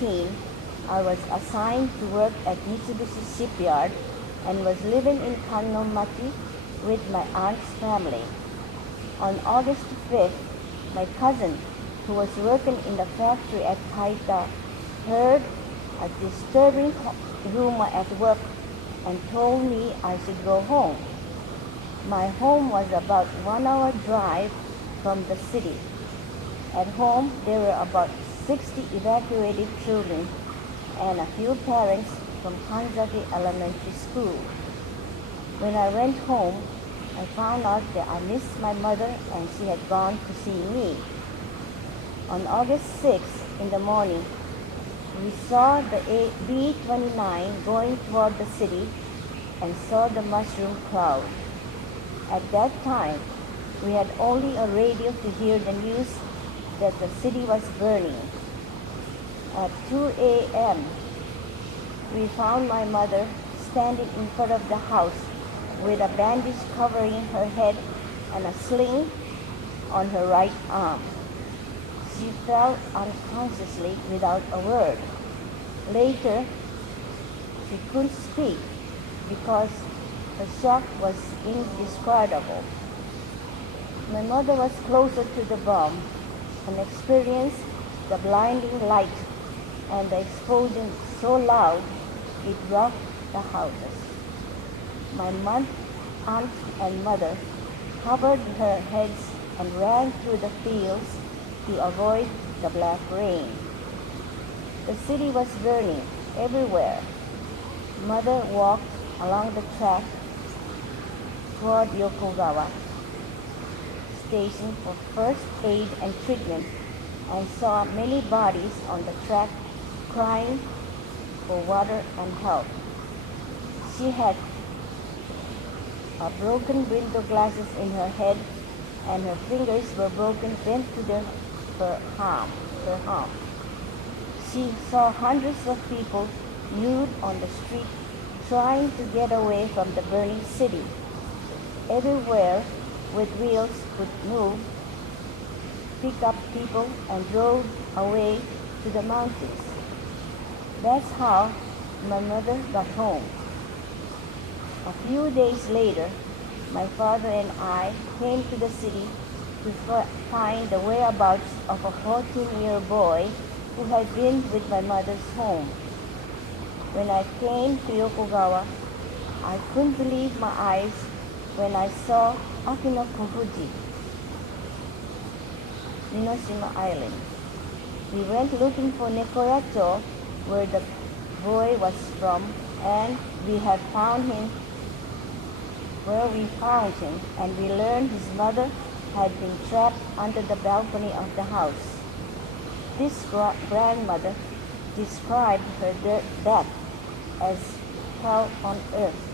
19, I was assigned to work at Mitsubishi Shipyard and was living in Kannomati with my aunt's family. On August 5th, my cousin, who was working in the factory at Taita, heard a disturbing rumor at work and told me I should go home. My home was about 1 hour drive from the city. At home, there were about 60 evacuated children and a few parents from Kanzaki Elementary School. When I went home, I found out that I missed my mother and she had gone to see me. On August 6th in the morning, we saw the B-29 going toward the city and saw the mushroom cloud. At that time, we had only a radio to hear the news that the city was burning. At 2 a.m., we found my mother standing in front of the house with a bandage covering her head and a sling on her right arm. She fell unconsciously without a word. Later, she couldn't speak because the shock was indescribable. My mother was closer to the bomb and experienced the blinding light and the explosion so loud it rocked the houses. My aunt and mother covered their heads and ran through the fields to avoid the black rain. The city was burning everywhere. Mother walked along the track toward Yokogawa station for first aid and treatment and saw many bodies on the track crying for water and help. She had broken window glasses in her head and her fingers were broken bent to her arm. She saw hundreds of people nude on the street trying to get away from the burning city. Everywhere with wheels could move, pick up people and drove away to the mountains. That's how my mother got home. A few days later, my father and I came to the city to find the whereabouts of a 14-year boy who had been with my mother's home. When I came to Yokogawa, I couldn't believe my eyes when I saw Akinokofuji, Hiroshima Island. We went looking for Nekoyacho, where the boy was from, and we found him, and we learned his mother had been trapped under the balcony of the house. This grandmother described her death as hell on earth.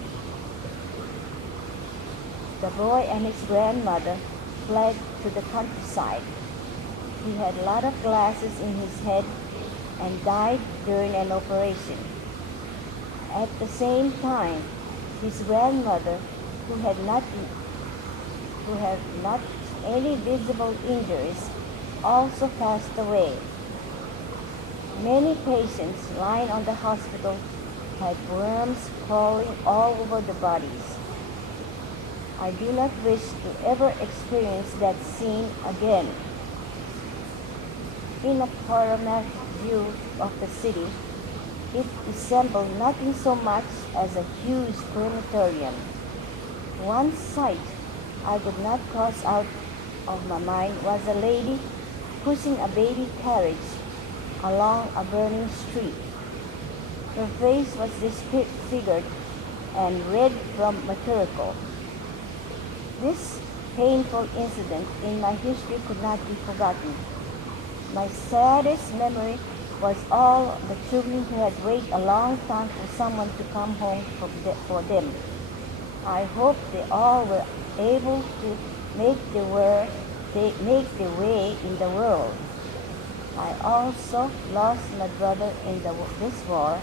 The boy and his grandmother fled to the countryside. He had a lot of glasses in his head and died during an operation. At the same time, his grandmother, who had not any visible injuries, also passed away. Many patients lying on the hospital had worms crawling all over the bodies. I do not wish to ever experience that scene again. In a panoramic view of the city, it resembled nothing so much as a huge crematorium. One sight I could not cross out of my mind was a lady pushing a baby carriage along a burning street. Her face was disfigured and red from martyrical. This painful incident in my history could not be forgotten. My saddest memory was all the children who had waited a long time for someone to come home for them. I hope they all were able to make their way in the world. I also lost my brother in this war.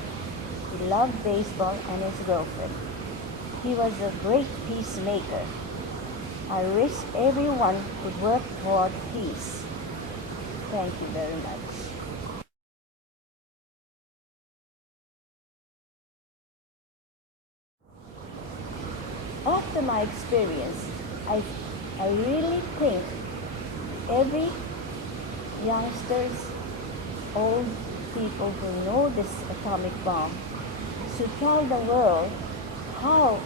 He loved baseball and his girlfriend. He was a great peacemaker. I wish everyone could work toward peace. Thank you very much. After my experience, I really think every youngsters, old people who know this atomic bomb should tell the world how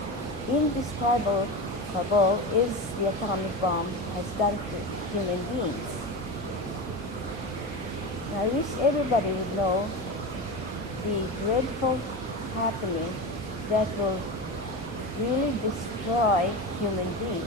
indescribable is the atomic bomb has done to human beings. I wish everybody would know the dreadful happening that will really destroy human beings.